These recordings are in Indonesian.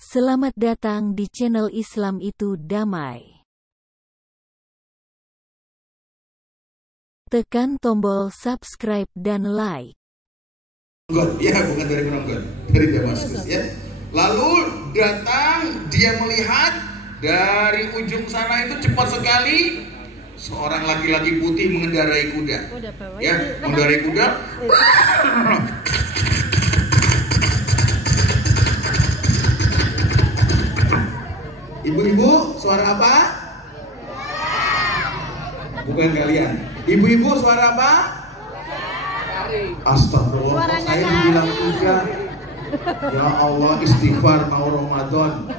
Selamat datang di channel Islam itu Damai. Tekan tombol subscribe dan like. Ya, bukan dari Menonggol, dari Damaskus ya. Lalu datang, dia melihat dari ujung sana itu cepat sekali seorang laki-laki putih mengendarai kuda. Ya, mengendarai kuda. Ibu-ibu, suara apa? Bukan kalian. Ibu-ibu, suara apa? Astagfirullah, saya dibilang kuda. Ya Allah, istighfar mau Ramadan.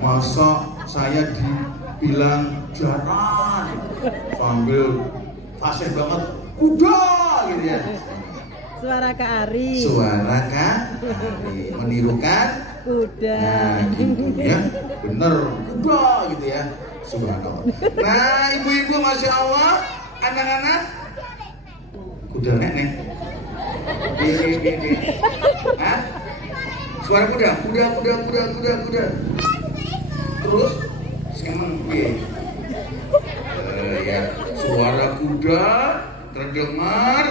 Masa saya dibilang jaran sambil fasih banget kuda gitu ya. Suara Kak Ari. Suara Kak Ari menirukan kuda. Nah, gitu ya. Bener, kuda gitu ya. Subhanallah. Nah, ibu-ibu Masya Allah, anak-anak kuda nenek. Hah? Suara kuda. Terus seneng ya, suara kuda terdengar.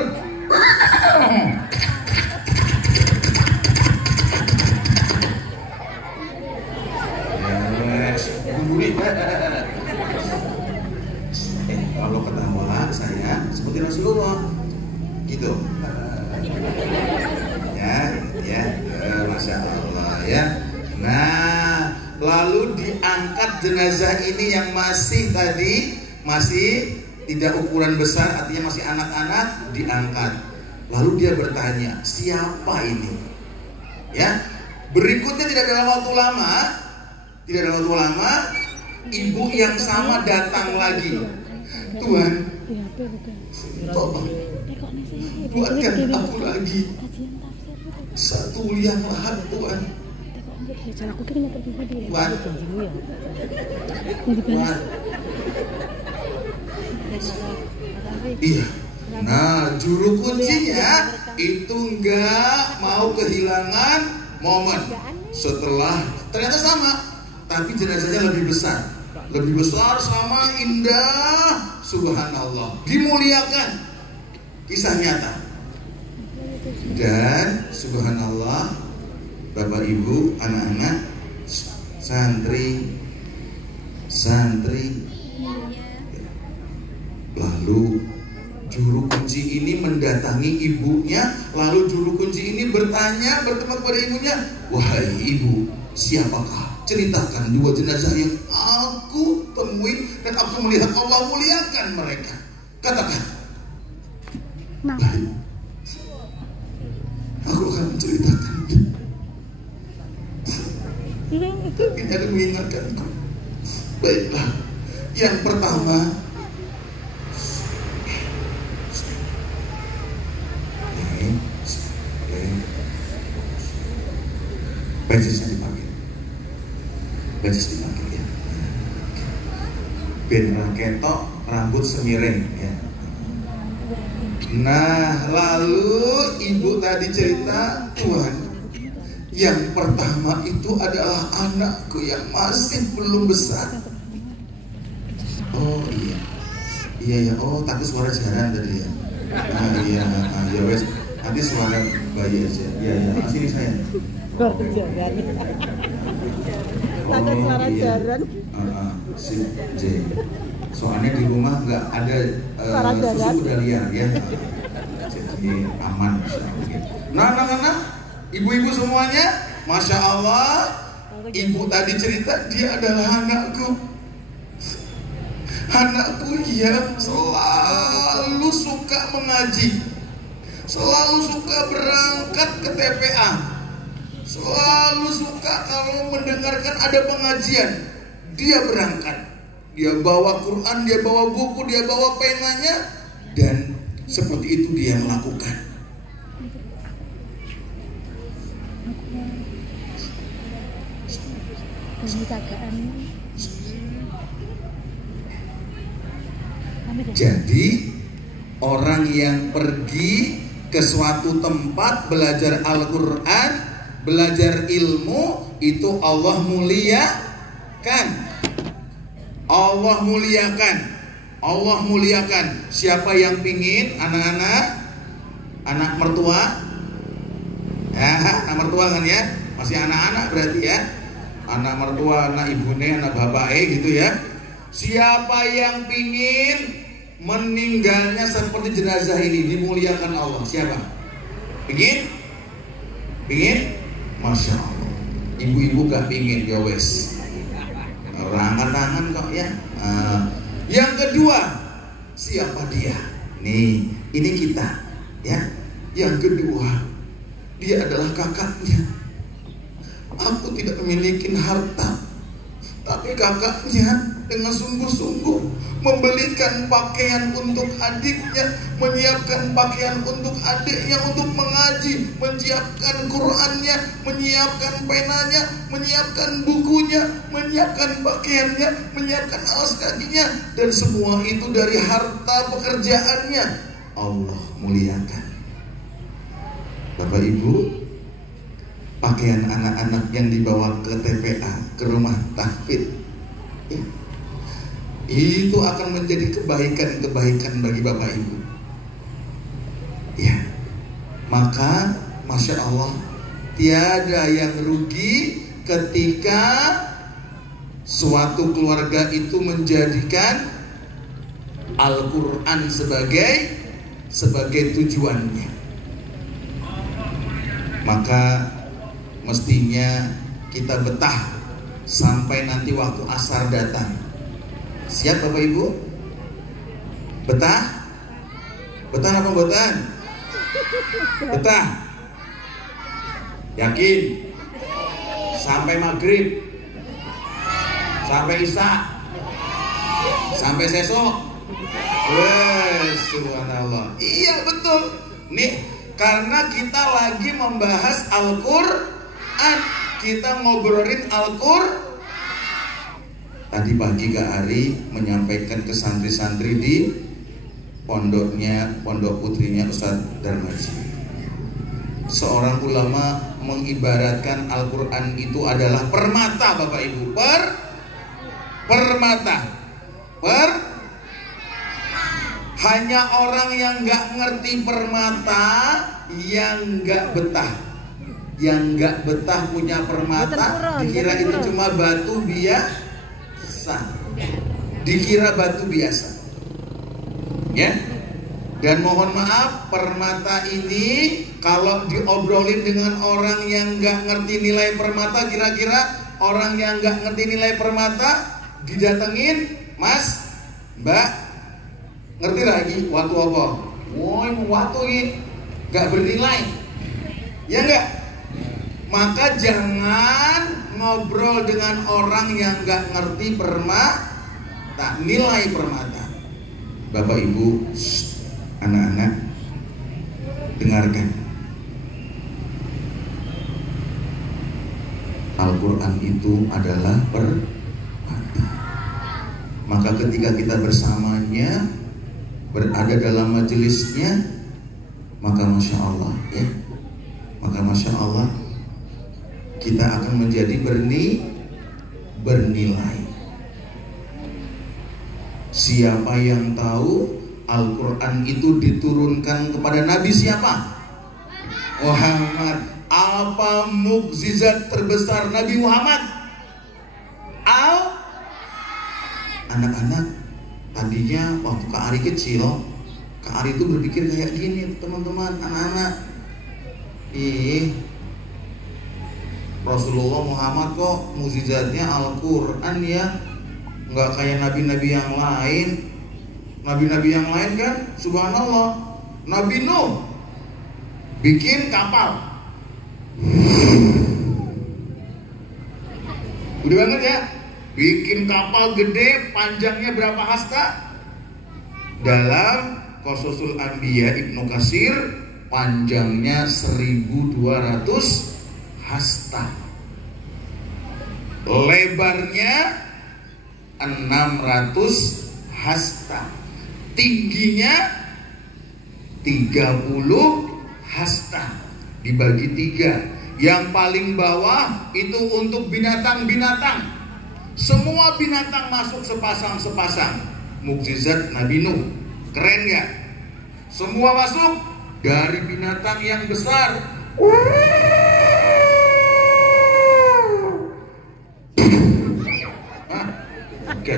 Kalau ketawa saya seperti Rasulullah gitu. Masya Allah ya. Nah, lalu diangkat jenazah ini yang masih tidak ukuran besar, artinya masih anak-anak, diangkat. Lalu dia bertanya, siapa ini? Ya, berikutnya tidak dalam waktu lama, ibu yang sama datang lagi. Tuhan, tolong buatkan aku lagi satu liang lahat, Tuhan. Tuhan. Iya. Nah, juru kuncinya itu nggak mau kehilangan momen. Setelah ternyata sama, tapi jenazahnya lebih besar sama indah. Subhanallah, dimuliakan. Kisah nyata. Dan subhanallah, Bapak Ibu, anak-anak, santri, lalu juru kunci ini mendatangi ibunya. Lalu juru kunci ini bertanya, bertemu kepada ibunya, wahai ibu, siapakah? Ceritakan dua jenazah yang aku temui dan aku melihat Allah muliakan mereka. Katakan. Baik, aku akan menceritakan. Tapi ada mengingatkanku. Baiklah, yang pertama, bajisnya dipakai ya. Ben raketok, rambut semiring ya. Nah, lalu ibu tadi cerita, Tuhan, yang pertama itu adalah anakku yang masih belum besar. Oh iya, oh tapi suara jaran tadi ya. Ya wes, nanti suara bayi aja. Iya, sini saya. Suara jaran. Takut suara jaran. Si J. Soalnya di rumah nggak ada susu udah liar ya. Jadi aman. Nah, anak-anak, ibu-ibu semuanya, Masya Allah, ibu tadi cerita dia adalah anakku yang selalu suka mengaji, selalu suka berangkat ke TPA, selalu suka kalau mendengarkan ada pengajian, dia berangkat. Dia bawa Quran, dia bawa buku, dia bawa penanya, dan seperti itu dia yang lakukan. Jadi orang yang pergi ke suatu tempat belajar Al-Quran, belajar ilmu, itu Allah muliakan. Allah muliakan. Allah muliakan. Siapa yang pingin anak-anak, anak mertua, ya, anak mertua kan ya, masih anak-anak berarti ya, anak mertua, anak ibune, anak bapake gitu ya. Siapa yang pingin meninggalnya seperti jenazah ini dimuliakan Allah? Siapa? Pingin? Pingin? Masya Allah. Ibu-ibu gak pingin, ya wes. Angkat tangan kok ya. Yang kedua, siapa dia? Nih, ini kita ya. Yang kedua, dia adalah kakaknya. Aku tidak memiliki harta, tapi kakaknya dengan sungguh-sungguh membelikan pakaian untuk adiknya, menyiapkan pakaian untuk adiknya untuk mengaji, menyiapkan Qur'annya, menyiapkan penanya, menyiapkan bukunya, menyiapkan pakaiannya, menyiapkan alas kakinya, dan semua itu dari harta pekerjaannya. Allah muliakan. Bapak Ibu, pakaian anak-anak yang dibawa ke TPA, ke rumah tahfidz, ya, itu akan menjadi kebaikan-kebaikan bagi Bapak Ibu. Ya, maka Masya Allah, tiada yang rugi ketika suatu keluarga itu menjadikan Al-Quran sebagai tujuannya. Maka mestinya kita betah sampai nanti waktu asar datang. Siap Bapak Ibu? Betah? Betah apa betah? Betah? Yakin? Sampai maghrib? Sampai isya? Sampai sesok? Wes, subhanallah. Iya betul. Nih, karena kita lagi membahas Al-Quran, kita ngobrolin Al-Quran. Tadi pagi Kak Ari menyampaikan ke santri-santri di pondok putrinya Ustadz Darmaji. Seorang ulama mengibaratkan Al-Quran itu adalah permata, Bapak Ibu. Permata. Hanya orang yang gak ngerti permata yang gak betah. Yang gak betah punya permata dikira itu cuma batu biasa. Dikira batu biasa. Ya. Dan mohon maaf, permata ini kalau diobrolin dengan orang yang gak ngerti nilai permata, kira-kira orang yang gak ngerti nilai permata didatengin, Mas, Mbak, ngerti lagi watu apa? Woi, watu ini gak bernilai. Ya enggak? Maka jangan ngobrol dengan orang yang gak ngerti permata, nilai permata. Bapak Ibu, anak-anak, dengarkan. Al-Quran itu adalah permata. Maka ketika kita bersamanya, berada dalam majelisnya, maka Masya Allah ya, maka Masya Allah, kita akan menjadi bernilai. Siapa yang tahu Al-Quran itu diturunkan kepada Nabi siapa? Muhammad. Apa mukjizat terbesar Nabi Muhammad? Anak-anak, tadinya waktu Kak Ari kecil, Kak Ari itu berpikir kayak gini, teman-teman, anak-anak. Rasulullah Muhammad kok mukjizatnya Al-Quran ya, nggak kayak nabi-nabi yang lain. Nabi-nabi yang lain kan, subhanallah, Nabi Nuh bikin kapal, udah banget ya, bikin kapal gede, panjangnya berapa hasta? Dalam Qasasul Anbiya Ibnu Katsir, panjangnya 1200 hasta, lebarnya 600 hasta, tingginya 30 hasta, dibagi 3. Yang paling bawah itu untuk binatang-binatang. Semua binatang masuk sepasang-sepasang. Mukjizat Nabi Nuh. Keren gak? Semua masuk dari binatang yang besar. Oke.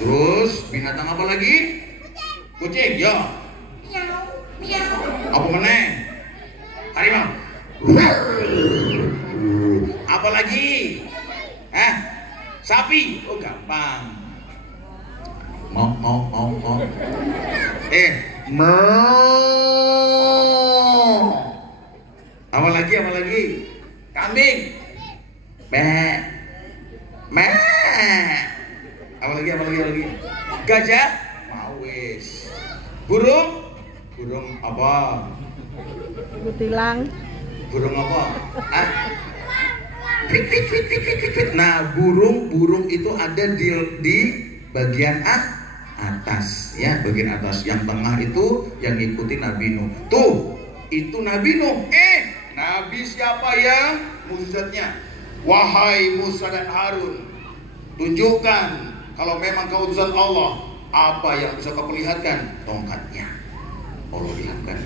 Terus binatang apa lagi? Kucing, yo. Apa meneh? Harimau. Apa lagi? Sapi. Oh gampang. Mau. Apa lagi? Kambing. Me. Apa lagi? Gajah. Mawis. Burung apa? Kutilang. Burung apa? Nah, burung itu ada di bagian atas, ya, bagian atas. Yang tengah itu yang ngikutin Nabi Nuh. Tuh, itu Nabi Nuh. Nabi siapa yang mukjizatnya? Wahai Musa dan Harun, tunjukkan kalau memang kau utusan Allah, apa yang bisa kau perlihatkan? Tongkatnya. Allah lihatkan,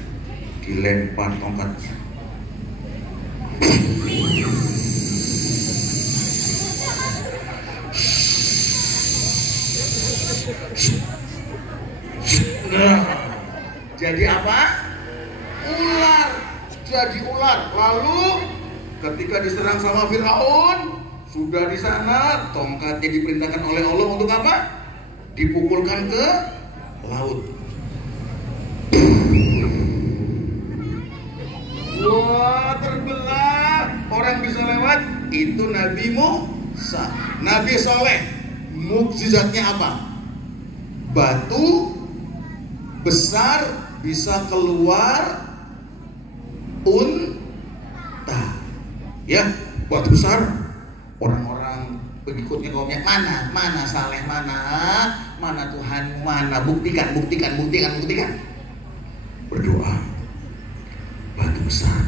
dilempar tongkatnya. Nah, jadi apa? Ular. Jadi ular. Lalu ketika diserang sama Firaun, sudah di sana tongkatnya diperintahkan oleh Allah untuk apa? Dipukulkan ke laut. Wah, terbelah. Orang bisa lewat. Itu Nabi Musa. Nabi Soleh, mukjizatnya apa? Batu besar bisa keluar unta. Ya, batu besar. Orang-orang pengikutnya kaumnya, mana Saleh, mana Tuhan, mana, buktikan. Berdoa. Batu besar.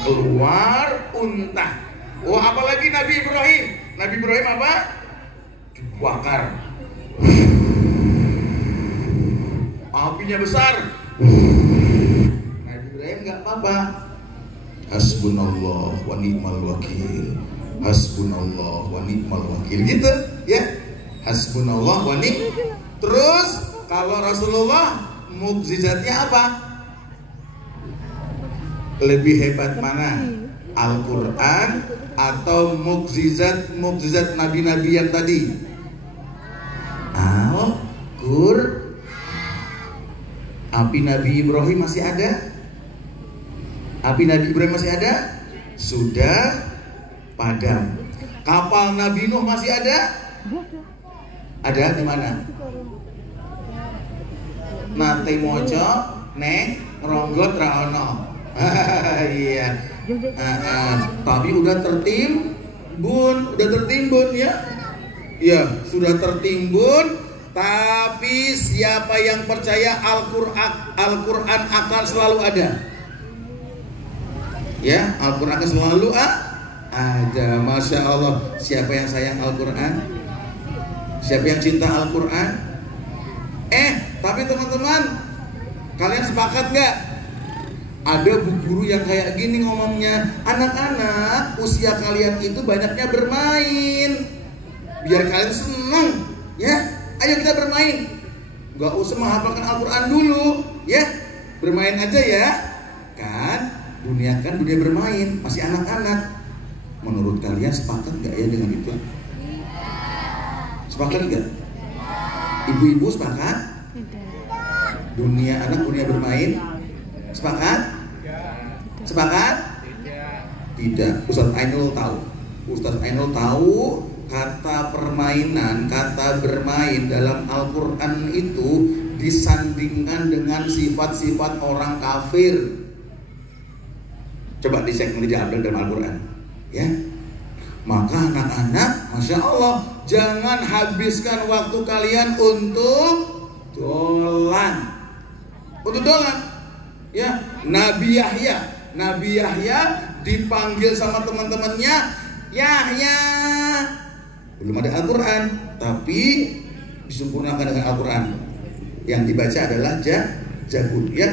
Keluar unta. Oh, apalagi Nabi Ibrahim. Nabi Ibrahim apa? Dibakar. Apinya besar. Nabi Ibrahim nggak apa-apa. Hasbunallah wa ni'mal wakil. Hasbunallah wa ni'mal wakil. Gitu, ya. Hasbunallah wa ni'mal. Terus kalau Rasulullah mukjizatnya apa? Lebih hebat mana? Al-Quran atau mukjizat nabi-nabi yang tadi? Al-Quran. Api Nabi Ibrahim masih ada? Sudah padam. Kapal Nabi Nuh masih ada? Ada di mana? Nate moco, ngeronggot raono. Iya. Tapi udah tertimbun ya. Ya, sudah tertimbun. Tapi siapa yang percaya Al-Quran akan selalu ada? Ya, Al-Quran akan selalu ada. Masya Allah. Siapa yang sayang Al-Quran? Siapa yang cinta Al-Quran? Tapi teman-teman, kalian sepakat gak? Ada bu guru yang kayak gini ngomongnya, anak-anak usia kalian itu banyaknya bermain, biar kalian senang, ya. Ayo kita bermain. Gak usah menghafalkan Al-Quran dulu, ya. Bermain aja ya. Kan dunia bermain, masih anak-anak. Menurut kalian sepakat gak ya dengan itu? Sepakat gak? Ibu-ibu sepakat? Dunia bermain? Sepakat? Tidak. Ustaz Ainul tahu kata permainan, kata bermain dalam Al-Quran itu disandingkan dengan sifat-sifat orang kafir. Coba dicek nanti diambil dalam Al-Quran, ya. Maka anak-anak, Masya Allah, jangan habiskan waktu kalian untuk dolan. Untuk dolan, ya. Nabi Yahya dipanggil sama teman-temannya, Yahya. Belum ada Al-Quran, tapi disempurnakan dengan Al-Quran. Yang dibaca adalah Zabur, ya.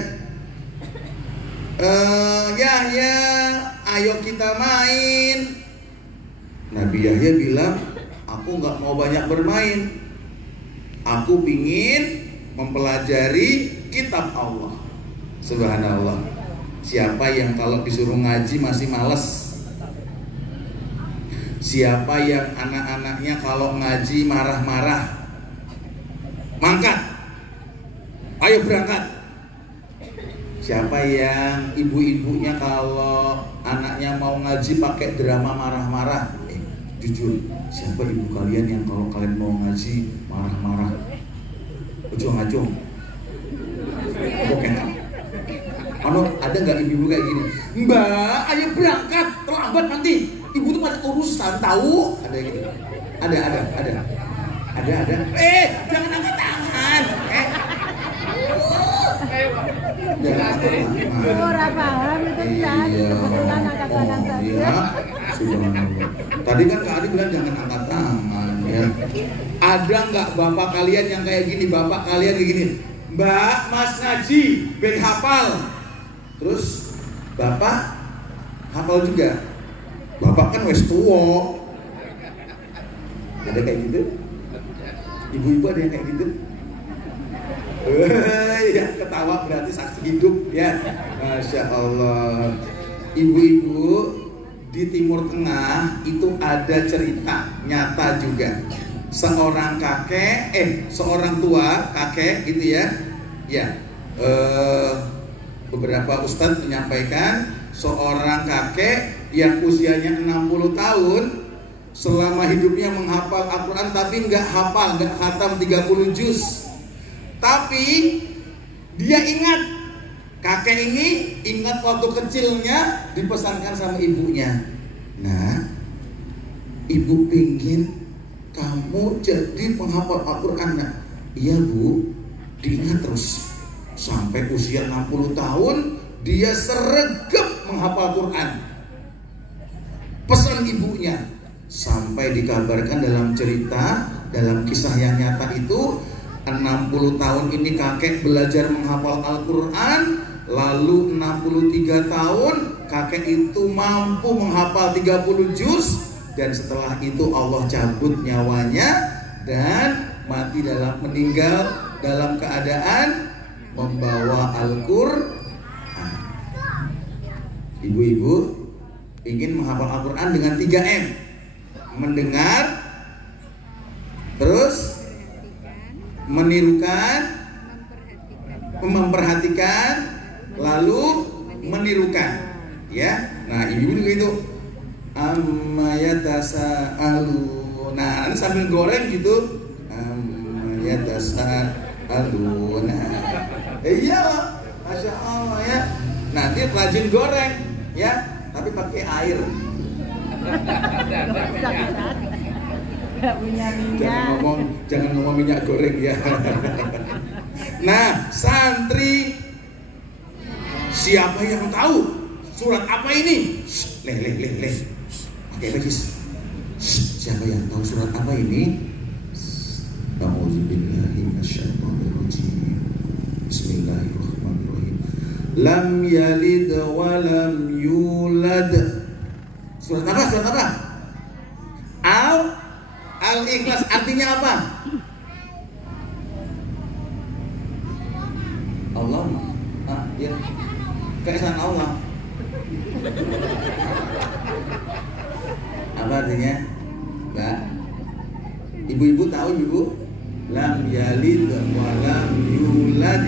Yahya, ayo kita main. Nabi Yahya bilang, aku nggak mau banyak bermain, aku pingin mempelajari kitab Allah. Subhanallah. Siapa yang kalau disuruh ngaji masih males? Siapa yang anak-anaknya kalau ngaji marah-marah? Mangkat, ayo berangkat. Siapa yang ibu-ibunya kalau anaknya mau ngaji pakai drama marah-marah? Jujur, siapa ibu kalian yang kalau kalian mau ngaji marah-marah? Ujung-ujung bukan. Ada nggak ibu-ibu kayak gini? Mbak, ayo berangkat, terlambat nanti. Ibu tuh banyak urusan, tahu? Ada gitu. Ada. Jangan angkat tangan. Ora paham itu kan. Kebetulan angkat tangan saja. Iya. Subhanallah. Tadi kan Kak Adi bilang jangan angkat tangan, ya. Ada nggak bapak kalian yang kayak gini? Bapak kalian kayak gini, Mbak, Mas ngaji, ben hafal. Terus bapak hafal juga. Bapak kan wes tua. Ada kayak gitu? Ibu-ibu ada yang kayak gitu? Ya, ketawa berarti saksi hidup, ya. Masya Allah. Ibu-ibu di Timur Tengah itu ada cerita nyata juga. Seorang seorang tua kakek gitu ya. Ya, beberapa ustadz menyampaikan seorang kakek yang usianya 60 tahun selama hidupnya menghafal Al-Quran tapi nggak hafal, nggak khatam 30 juz. Tapi dia ingat, kakek ini ingat waktu kecilnya dipesankan sama ibunya. Nah, ibu pingin kamu jadi penghafal Al-Quran. Nah, iya bu, diingat terus sampai usia 60 tahun dia sregep menghafal Quran. Pesan ibunya, sampai dikabarkan dalam cerita, dalam kisah yang nyata itu, 60 tahun ini kakek belajar menghafal Al-Quran. Lalu 63 tahun kakek itu mampu menghafal 30 juz. Dan setelah itu Allah cabut nyawanya dan meninggal dalam keadaan membawa Al-Quran. Ibu-ibu ingin menghafal Al-Quran dengan 3M: mendengar, terus menirukan, memperhatikan, lalu menirukan, ya. Nah, ibu juga itu amma yatasaaluna. Nah, sambil goreng gitu, amma yatasaaluna. Iya, Masya Allah, ya. Nanti rajin goreng, ya, tapi pakai air. Jangan ngomong minyak goreng, ya. Nah, santri, siapa yang tahu surat apa ini? Leh. Oke, bagus. Siapa yang tahu surat apa ini? A'udzubillahi minasyaitonirrajim. Bismillahirrahmanirrahim. Lam yalid wa lam yulad. Surat apa? Al-Ikhlas artinya apa? Allah. Ya. Keesaan Allah. Apa artinya? Mbak, ibu-ibu tahu ibu? Lam yalid wa lam yulad.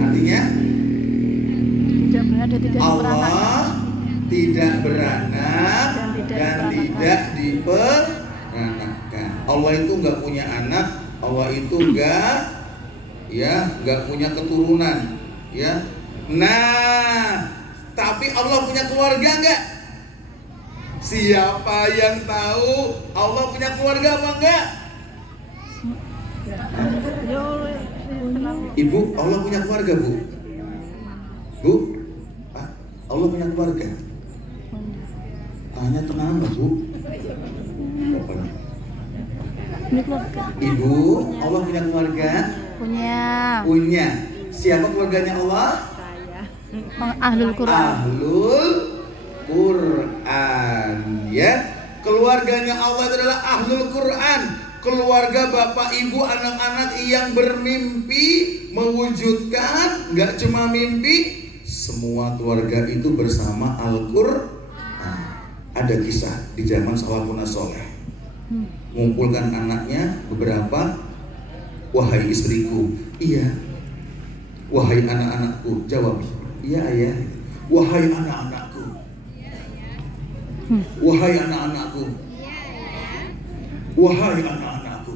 Artinya Allah tidak beranak dan tidak diperanakan. Allah itu nggak punya anak. Allah itu nggak ya, nggak punya keturunan, ya. Nah, tapi Allah punya keluarga nggak? Siapa yang tahu Allah punya keluarga apa enggak? Ibu, Allah punya keluarga, Bu? Bu? Allah punya keluarga? Tanya kenapa, Bu? Ibu, Allah punya keluarga? Punya. Siapa keluarganya Allah? Ahlul Quran. Ahlul Quran, ya. Keluarganya Allah itu adalah Ahlul Quran. Keluarga bapak ibu anak-anak yang bermimpi mewujudkan, nggak cuma mimpi, semua keluarga itu bersama Al-Quran. Ada kisah di zaman salafun soleh, mengumpulkan anaknya beberapa, wahai istriku, iya. Wahai anak-anakku, jawab, iya ayah. Wahai anak-anakku, wahai anak-anakku, wahai anak-anakku.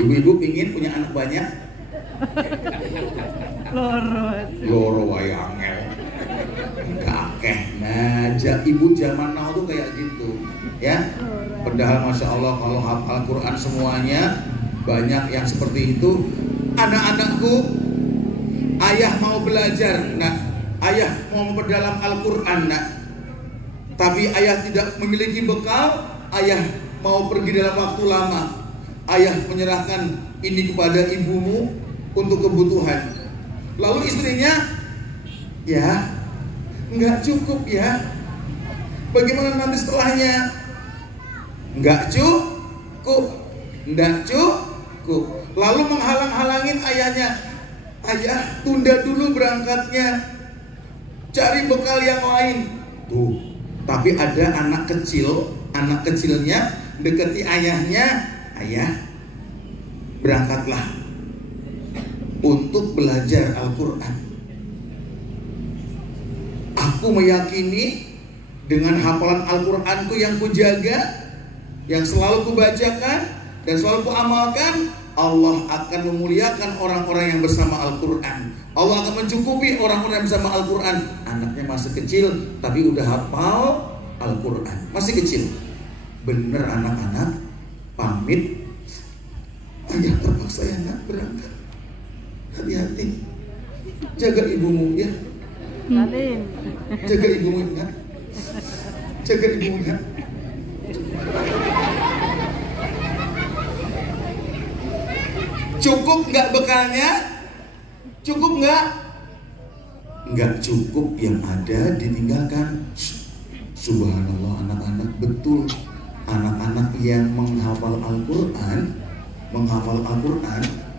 Ibu-ibu pingin punya anak banyak? Loro wayangel. Kakeh. Nah, ibu zaman now tuh kayak gitu, ya. Padahal masya Allah kalau hafal Quran semuanya banyak yang seperti itu. Anak-anakku, ayah mau belajar, nak. Ayah mau memperdalam Al-Quran, nak. Tapi ayah tidak memiliki bekal. Ayah mau pergi dalam waktu lama. Ayah menyerahkan ini kepada ibumu untuk kebutuhan. Lalu istrinya, ya, nggak cukup ya. Bagaimana nanti setelahnya? Nggak cukup. Lalu menghalang-halangin ayahnya. Ayah, tunda dulu berangkatnya, cari bekal yang lain. Tuh, tapi ada anak kecilnya deketi ayahnya. Ayah, berangkatlah untuk belajar Al-Quran. Aku meyakini dengan hafalan Al-Quranku yang kujaga, yang selalu kubacakan dan selalu kuamalkan, Allah akan memuliakan orang-orang yang bersama Al-Quran. Allah akan mencukupi orang-orang yang bersama Al-Quran. Anaknya masih kecil tapi udah hafal Al-Quran. Masih kecil. Bener anak-anak, pamit. Ayah terpaksa ya nak berangkat. Hati-hati. Jaga ibumu ya. Jaga ibumu ya. Jaga ibumu ya. Cukup nggak bekalnya? Cukup nggak? Nggak cukup, yang ada ditinggalkan. Subhanallah, anak-anak, betul. Anak-anak yang menghafal Al-Quran,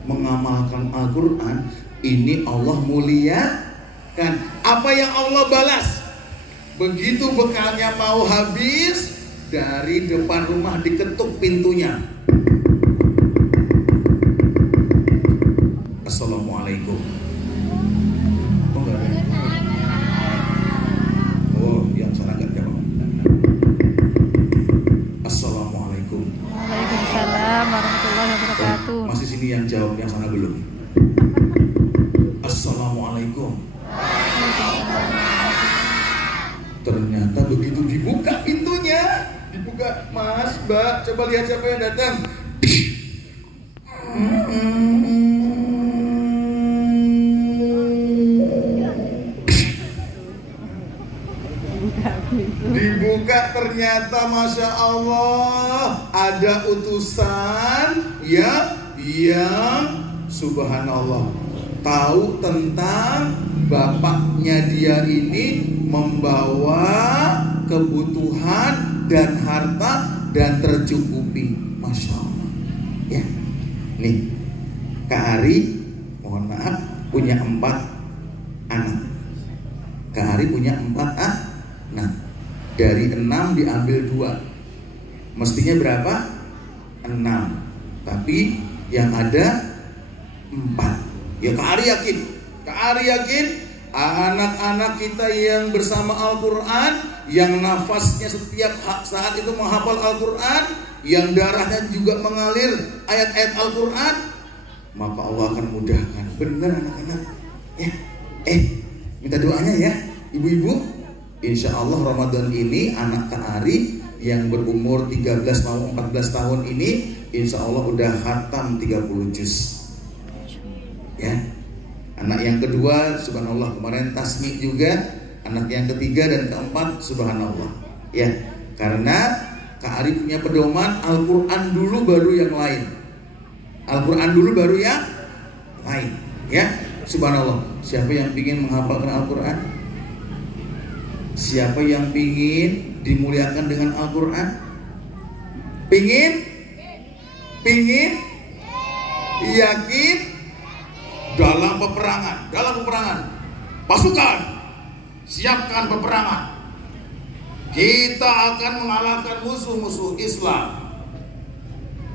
mengamalkan Al-Quran, ini Allah muliakan. Apa yang Allah balas? Begitu bekalnya mau habis, dari depan rumah diketuk pintunya. Assalamualaikum. Oh, yang sana nggak jawab. Assalamualaikum. Waalaikumsalam warahmatullahi wabarakatuh. Masih sini yang jawab, yang sana belum. Assalamualaikum. Ternyata begitu dibuka pintunya, Mas, Mbak, coba lihat siapa yang datang. Dibuka, ternyata masya Allah ada utusan ya yang subhanallah tahu tentang bapaknya dia ini membawa kebutuhan dan harta dan tercukupi, masya Allah ya. Nih Kak Ari, mohon maaf, punya 4 anak. Kak Ari punya 4 anak. Nah, dari 6 diambil 2. Mestinya berapa? 6. Tapi yang ada 4. Ya Kak Ari yakin anak-anak kita yang bersama Al-Quran, yang nafasnya setiap saat itu menghafal Al-Quran, yang darahnya juga mengalir ayat-ayat Al-Quran, maka Allah akan mudahkan. Benar anak-anak ya. Minta doanya ya ibu-ibu. Insya Allah Ramadan ini anak Kak Ari yang berumur 13 mau 14 tahun ini insya Allah udah khatam 30 juz ya. Anak yang kedua subhanallah kemarin tasmi juga. Anak yang ketiga dan keempat subhanallah ya. Karena Kak Ari punya pedoman Al-Quran dulu baru yang lain. Al-Quran dulu baru yang lain ya. Subhanallah. Siapa yang ingin menghafalkan Al-Quran? Siapa yang ingin dimuliakan dengan Al-Quran? Pingin? Yakin? Dalam peperangan pasukan siapkan peperangan. Kita akan mengalahkan musuh-musuh Islam.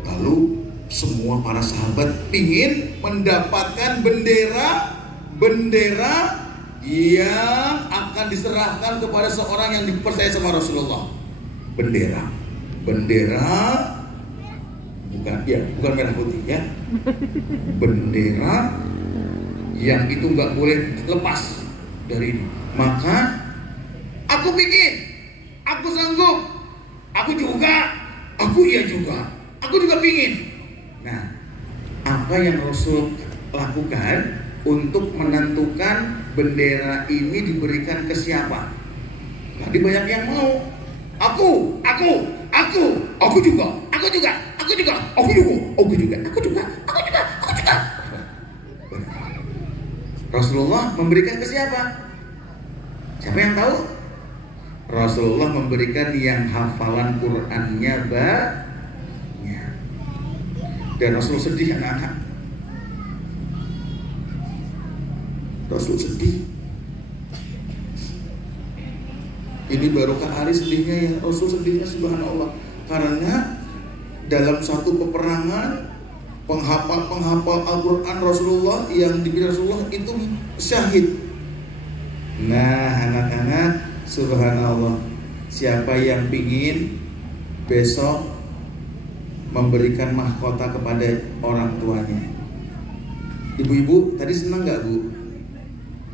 Lalu semua para sahabat ingin mendapatkan bendera yang akan diserahkan kepada seorang yang dipercaya sama Rasulullah. Bendera bukan merah putih ya. Bendera yang itu nggak boleh lepas dari ini. Maka aku bikin, aku sanggup, aku juga pingin. Nah, apa yang Rasul lakukan untuk menentukan bendera ini diberikan ke siapa? Tadi banyak yang mau. Aku juga. Rasulullah memberikan ke siapa? Siapa yang tahu? Rasulullah memberikan yang hafalan Qur'annya banyak. Dan Rasul sedih anak-anak. Rasul sedih. Ini baru Kak Ari sedihnya ya. Rasul sedihnya subhanallah. Karena dalam satu peperangan penghafal Al-Quran Rasulullah yang dipilih Rasulullah itu syahid. Nah anak-anak subhanallah, siapa yang pingin besok memberikan mahkota kepada orang tuanya? Ibu-ibu tadi senang gak Bu?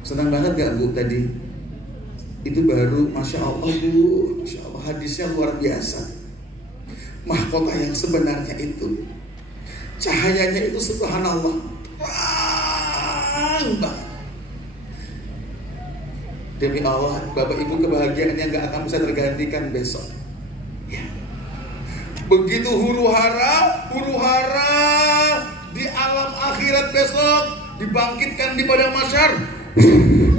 Senang banget gak Bu tadi? Itu baru Masya Allah Bu, Masya Allah hadisnya luar biasa. Mahkota yang sebenarnya itu cahayanya itu subhanallah terang banget. Demi Allah Bapak Ibu kebahagiaannya gak akan bisa tergantikan besok ya. Begitu huru hara di alam akhirat besok dibangkitkan di padang mahsyar.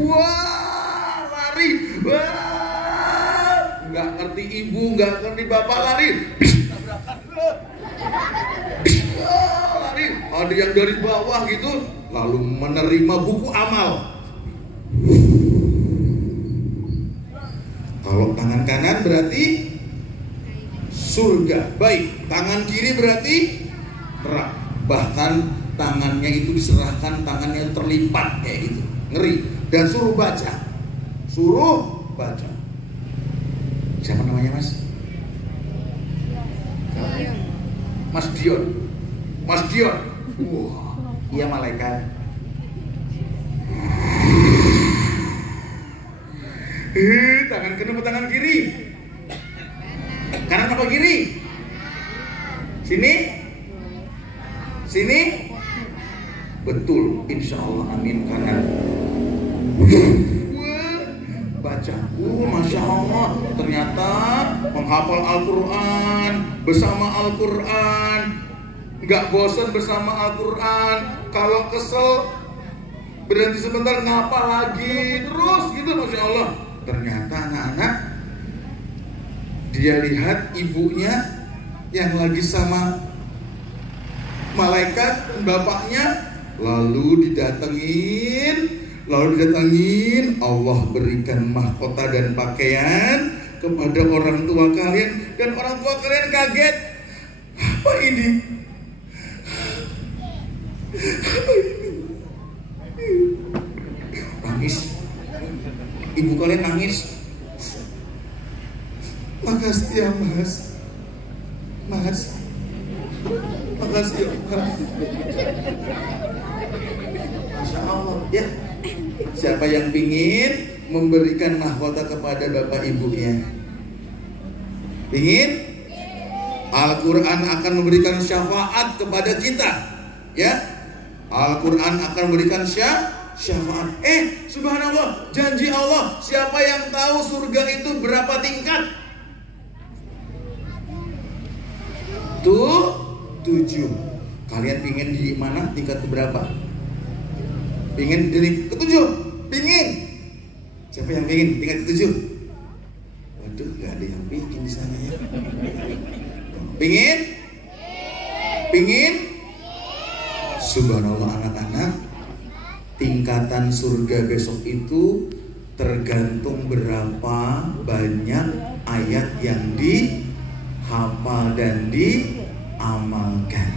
Wah lari, wah nggak ngerti ibu, nggak ngerti bapak lari, tabrakan, lari. Ada yang dari bawah gitu, lalu menerima buku amal. Kalau tangan kanan berarti surga, baik. Tangan kiri berarti neraka. Bahkan tangannya itu diserahkan, tangannya terlipat kayak gitu, ngeri. Dan suruh baca. Siapa namanya Mas? Mas Dion. Wah, iya malaikat. Tangan kanan atau tangan kiri? Kanan apa kiri? Sini? Betul, insya Allah, amin. Kanan. Baca, Masya Allah, ternyata menghafal Al-Quran, bersama Al-Quran, nggak bosan bersama Al-Quran. Kalau kesel berhenti sebentar, ngapa lagi, terus gitu, Masya Allah. Ternyata anak-anak, dia lihat ibunya yang lagi sama malaikat, bapaknya, lalu didatengin, Allah berikan mahkota dan pakaian kepada orang tua kalian, dan orang tua kalian kaget. Apa ini? Nangis. Ibu kalian nangis. Makasih ya Mas. Makasih ya. Masya Allah ya. Siapa yang pingin memberikan mahkota kepada bapak ibunya? Pingin? Al-Quran akan memberikan syafaat kepada kita, ya. Al-Quran akan memberikan syafaat. Subhanallah, janji Allah, siapa yang tahu surga itu berapa tingkat? Tuh 7. Kalian pingin di mana? Tingkat keberapa? Pingin di ke-7? Pingin? Siapa yang pingin tingkat ke-7? Waduh, gak ada yang pingin di sana ya. Pingin? Pingin? Subhanallah anak-anak, tingkatan surga besok itu tergantung berapa banyak ayat yang dihafal dan diamalkan.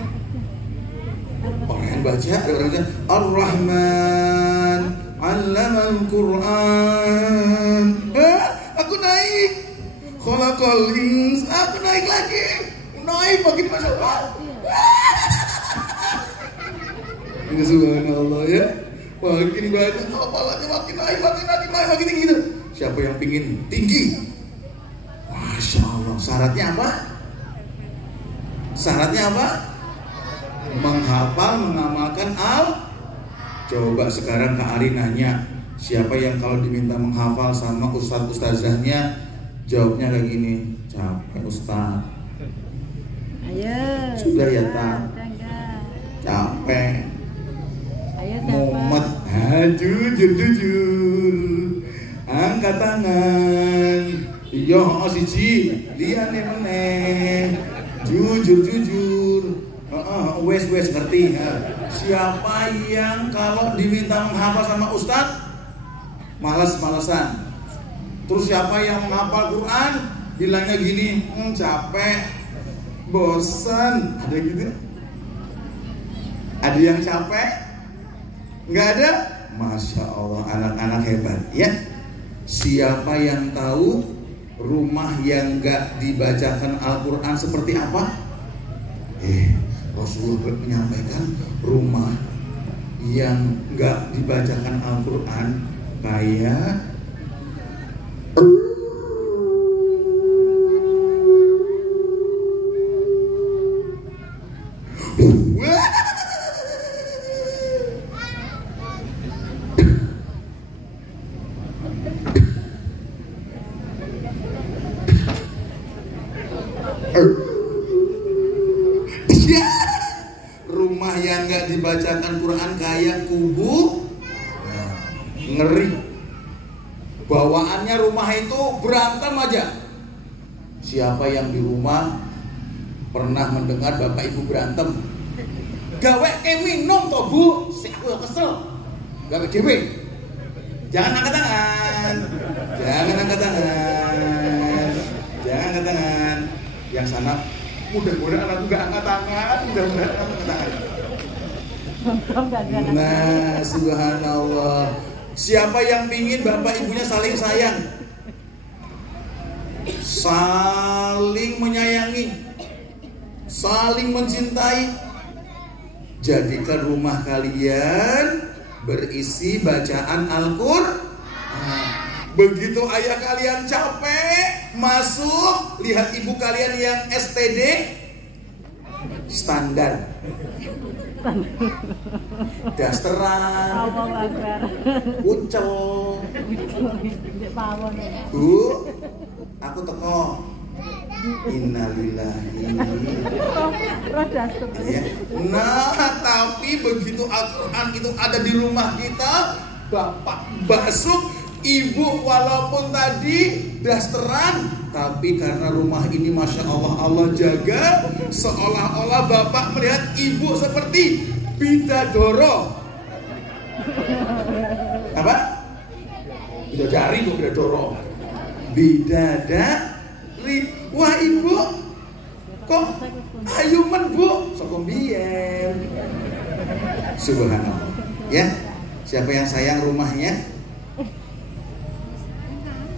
Orang yang baca, ada orang yang Ar-Rahman 'allamal Qur'an. Aku naik. Khalaqal insan, aku naik lagi. Naik makin Masya Allah. Ini subhanallah ya. Makin banyak kepalanya, makin naik, makin tinggi gitu. Siapa yang pingin tinggi? Masya Allah. Syaratnya apa? Syaratnya apa? Menghafal, mengamalkan Coba sekarang Kak Ari nanya, siapa yang kalau diminta menghafal sama ustaz-ustazahnya jawabnya kayak gini? Capek Ustaz. Ayo. Sudah ya tak? Capek. Ayo siapa? Muhammad, jujur. Angkat tangan. Iya, siji. Liane meneh. Jujur. Wes ngerti. Siapa yang kalau diminta menghafal sama ustaz males-malesan? Terus siapa yang menghafal Quran bilangnya gini, capek, bosan, ada gitu? Ada yang capek? Nggak ada? Masya Allah, anak-anak hebat ya. Siapa yang tahu rumah yang nggak dibacakan Al-Quran seperti apa? Rasulullah menyampaikan rumah yang nggak dibacakan Al-Quran kayak rumah yang nggak dibacakan Quran kayak kubu, ngeri. Bawaannya rumah itu berantem aja. Siapa yang di rumah pernah mendengar bapak ibu berantem? Gawe ke minum toh bu, aku kesel. Gawe dewe. Jangan angkat tangan. Yang sana mudah-mudahan aku gak angkat tangan. Nah, subhanallah. Siapa yang pingin bapak ibunya saling sayang, saling menyayangi, saling mencintai? Jadikan rumah kalian berisi bacaan Al-Quran. Begitu ayah kalian capek masuk, lihat ibu kalian yang STD standar, dasteran, kucel. Bu, aku teko. Innalillahi. Ya. Nah, tapi begitu Al-Quran itu ada di rumah kita, bapak masuk, ibu walaupun tadi dasteran, tapi karena rumah ini Masya Allah, Allah jaga, seolah-olah bapak melihat ibu seperti bidadoro. Apa? Bidadari kok bidadoro. Bidadari. Wah ibu, kok ayuman bu, sokong biyen. Subhanallah. Ya, siapa yang sayang rumahnya?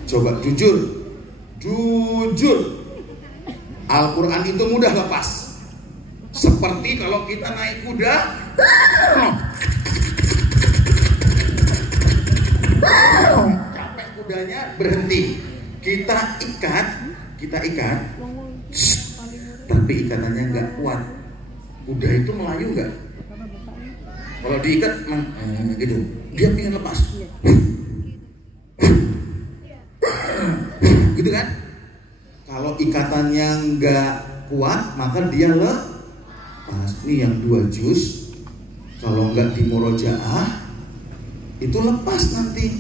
Coba jujur. Al-Quran itu mudah lepas. Seperti kalau kita naik kuda, capek kudanya, berhenti. Kita ikat, tapi ikatannya nggak kuat. Kuda itu melayu nggak? Kalau diikat, gitu, dia pengen lepas, gitu kan? Kalau ikatannya nggak kuat, maka dia lepas. Ini yang 2 juz, kalau nggak di murojaah, itu lepas nanti.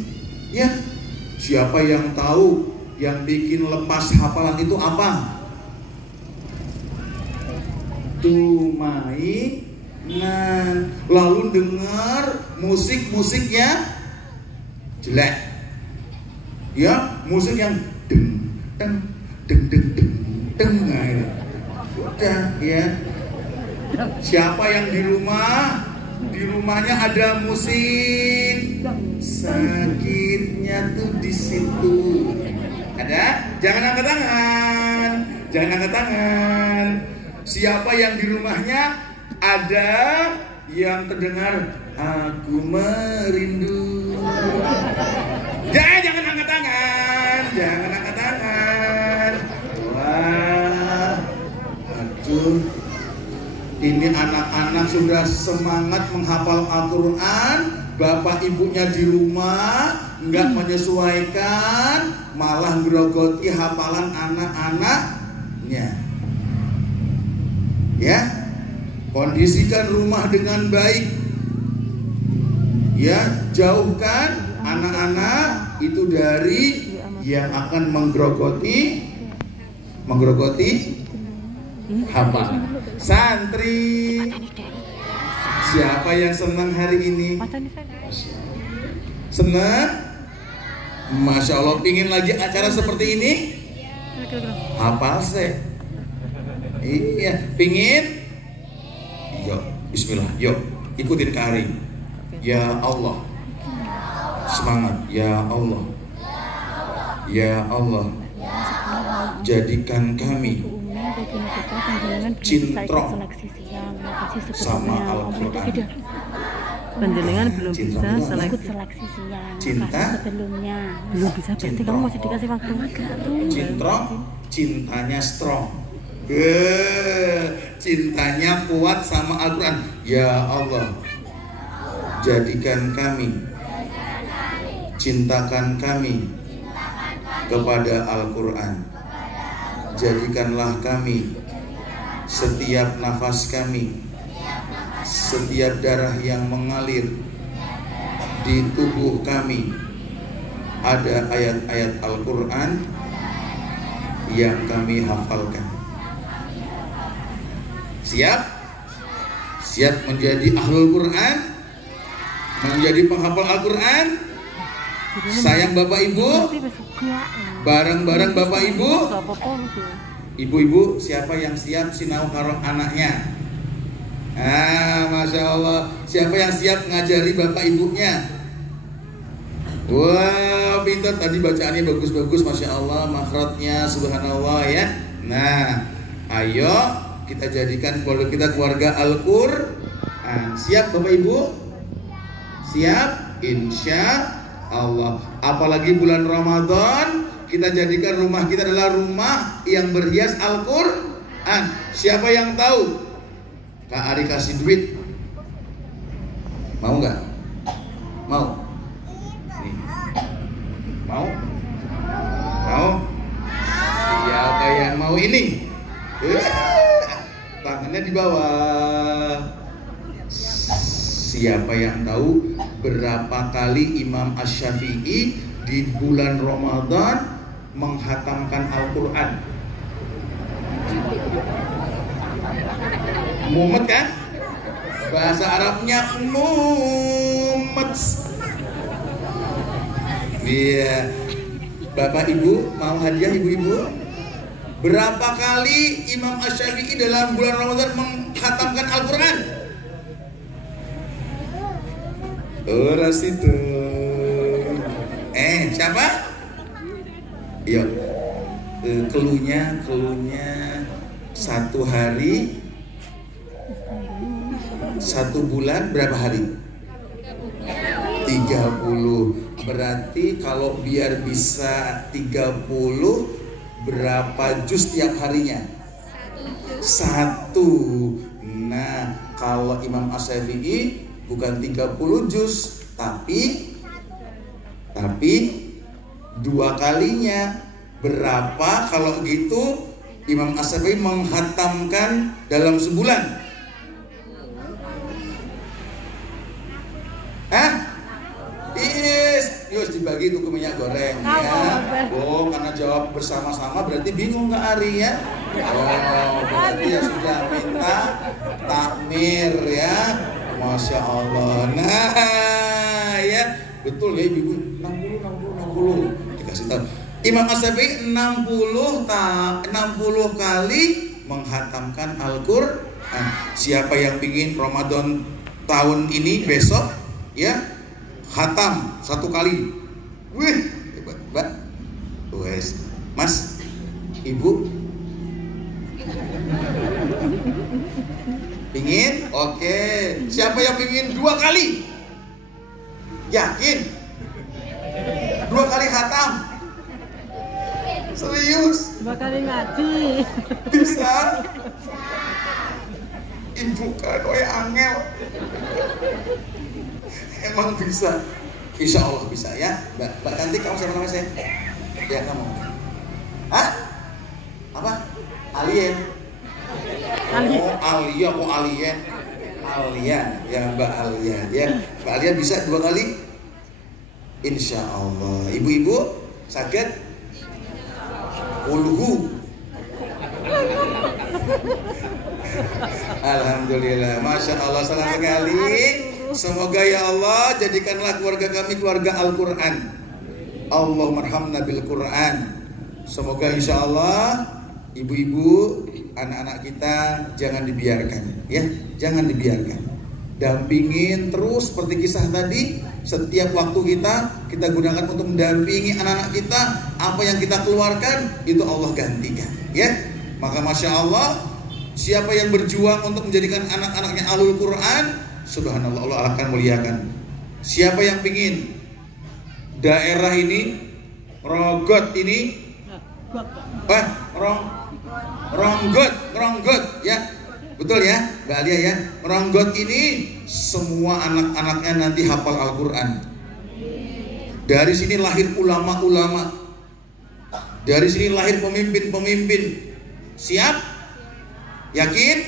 Ya, siapa yang tahu yang bikin lepas hafalan itu apa? Tumai. Nah, lalu dengar musiknya jelek. Ya, musik yang deng deng deng deng deng deng. Nah, itu. Udah ya. Siapa yang di rumahnya ada musik, sakitnya tuh di situ. Ada? Jangan angkat tangan. Siapa yang di rumahnya ada yang terdengar aku merindu. Jangan angkat tangan. Wah, aduh. Ini anak-anak sudah semangat menghafal Al-Quran, bapak ibunya di rumah nggak menyesuaikan, malah ngerogoti hafalan anak-anaknya. Ya, kondisikan rumah dengan baik. Ya, jauhkan anak-anak itu dari yang akan menggerogoti hafal. Santri, siapa yang senang hari ini? Senang? Masya Allah, pingin lagi acara seperti ini? Hafal sih. Iya, pingin? Yuk, bismillah, yuk, ikutin Karim. Ya Allah, semangat. Ya Allah, ya Allah, jadikan kami cintrong sama Al-Quran. Panjenengan belum bisa ikut seleksi siang. Cinta sebelumnya belum bisa, berarti kamu masih dikasih waktu. cintrong, cintanya strong. Cintanya kuat sama Al-Quran. Ya Allah, jadikan kami, cintakan kami kepada Al-Quran. Jadikanlah kami, setiap nafas kami, setiap darah yang mengalir di tubuh kami, ada ayat-ayat Al-Quran yang kami hafalkan. Siap? Siap menjadi ahlul Quran, menjadi penghafal Al-Quran. Sayang Bapak Ibu, bareng-bareng Bapak Ibu. Ibu-ibu, siapa yang siap sinau karo anaknya? Masya Allah. Siapa yang siap ngajari bapak ibunya? Wah, pintar tadi bacaannya bagus-bagus, Masya Allah. Makhrajnya subhanallah ya. Nah, ayo kita jadikan keluarga kita keluarga Al-Qur'an. Siap Bapak Ibu? Siap? Insya Allah. Apalagi bulan Ramadan, kita jadikan rumah kita adalah rumah yang berhias Al-Qur'an. Siapa yang tahu? Kak Ari kasih duit. Mau nggak? Mau? Nih. Mau? Mau? Siapa yang mau ini? Tangannya di bawah. Siapa yang tahu berapa kali Imam Asy-Syafi'i di bulan Ramadan menghatamkan Al-Quran? Mumet kan? Bahasa Arabnya mumet. Iya. Bapak Ibu mau hadiah ibu-ibu? Berapa kali Imam Asy-Syafi'i dalam bulan Ramadan menghatamkan Al-Quran? Orang situ. Siapa? Iya. Keluhnya 1 hari 1 bulan berapa hari? 30. Berarti kalau biar bisa 30, berapa juz tiap harinya? 1. Nah, kalau Imam Asy-Syafi'i bukan 30 juz, tapi 2 kalinya. Berapa kalau gitu Imam Asy-Syafi'i menghatamkan dalam sebulan? Yus dibagi itu ke minyak goreng ya. Oh, karena jawab bersama-sama berarti bingung nggak Ari ya? Oh, berarti ya sudah minta takmir ya. Masya Allah. Nah, ya betul ya ibu. 60 dikasih tahu. Imam Asy-Syafi'i 60 kali menghatamkan Al-Qur'an. Siapa yang ingin Ramadan tahun ini besok ya khatam 1 kali. Wih, hebat, Mbak. Wes, Mas, Ibu. Pingin? Oke. Siapa yang pingin 2 kali? Yakin? 2 kali khatam? Serius? 2 kali ngaji. Bisa? Ibu kan angel. Emang bisa? Insya Allah bisa ya. Mbak Cantik, kamu siapa namanya saya? Ya kamu. Hah? Apa? Alien. Oh Alia, kok Alien? Alia, ya Mbak Alia ya. Mbak Alia bisa 2 kali? Insya Allah. Ibu-ibu sakit? Ulhu. Alhamdulillah, Masya Allah, salam sekali. Semoga ya Allah jadikanlah keluarga kami keluarga Al-Quran. Allahummarhamna bil Quran. Semoga insya Allah ibu-ibu, anak-anak kita jangan dibiarkan ya, jangan dibiarkan. Dampingin terus seperti kisah tadi. Setiap waktu kita gunakan untuk mendampingi anak-anak kita. Apa yang kita keluarkan itu Allah gantikan ya. Maka Masya Allah, siapa yang berjuang untuk menjadikan anak-anaknya Ahlul Quran, subhanallah, Allah akan muliakan. Siapa yang pingin daerah ini, Rogot ini, Ronggot ya, betul ya Mbak Alia ya. Ronggot ini semua anak-anaknya nanti hafal Al-Quran. Dari sini lahir ulama-ulama, dari sini lahir pemimpin-pemimpin. Siap? Yakin?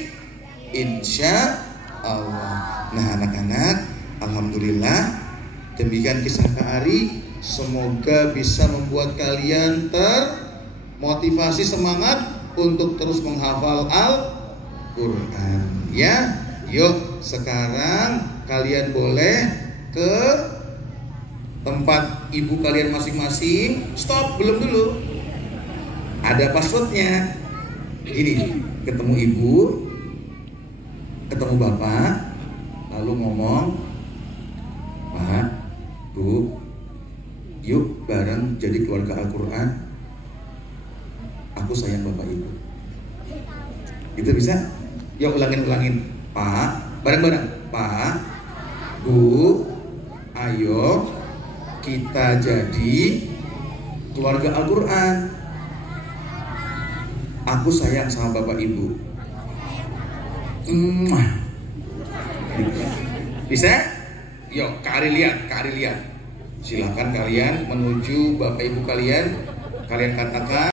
Insya Allah. Nah anak-anak, alhamdulillah demikian kisah Kak Ari. Semoga bisa membuat kalian termotivasi, semangat untuk terus menghafal Al-Quran ya. Yuk sekarang kalian boleh ke tempat ibu kalian masing-masing. Stop, belum dulu. Ada passwordnya. Gini, ketemu ibu, ketemu bapak, lalu ngomong, Pak, Bu, yuk bareng jadi keluarga Al-Quran. Aku sayang bapak ibu. Itu bisa? Yuk ulangin. Pak, bareng-bareng. Pak, Bu, ayo kita jadi keluarga Al-Quran. Aku sayang sama bapak ibu. Bisa? Yuk, Kak Ari lihat. Silakan kalian menuju bapak ibu kalian. Kalian katakan,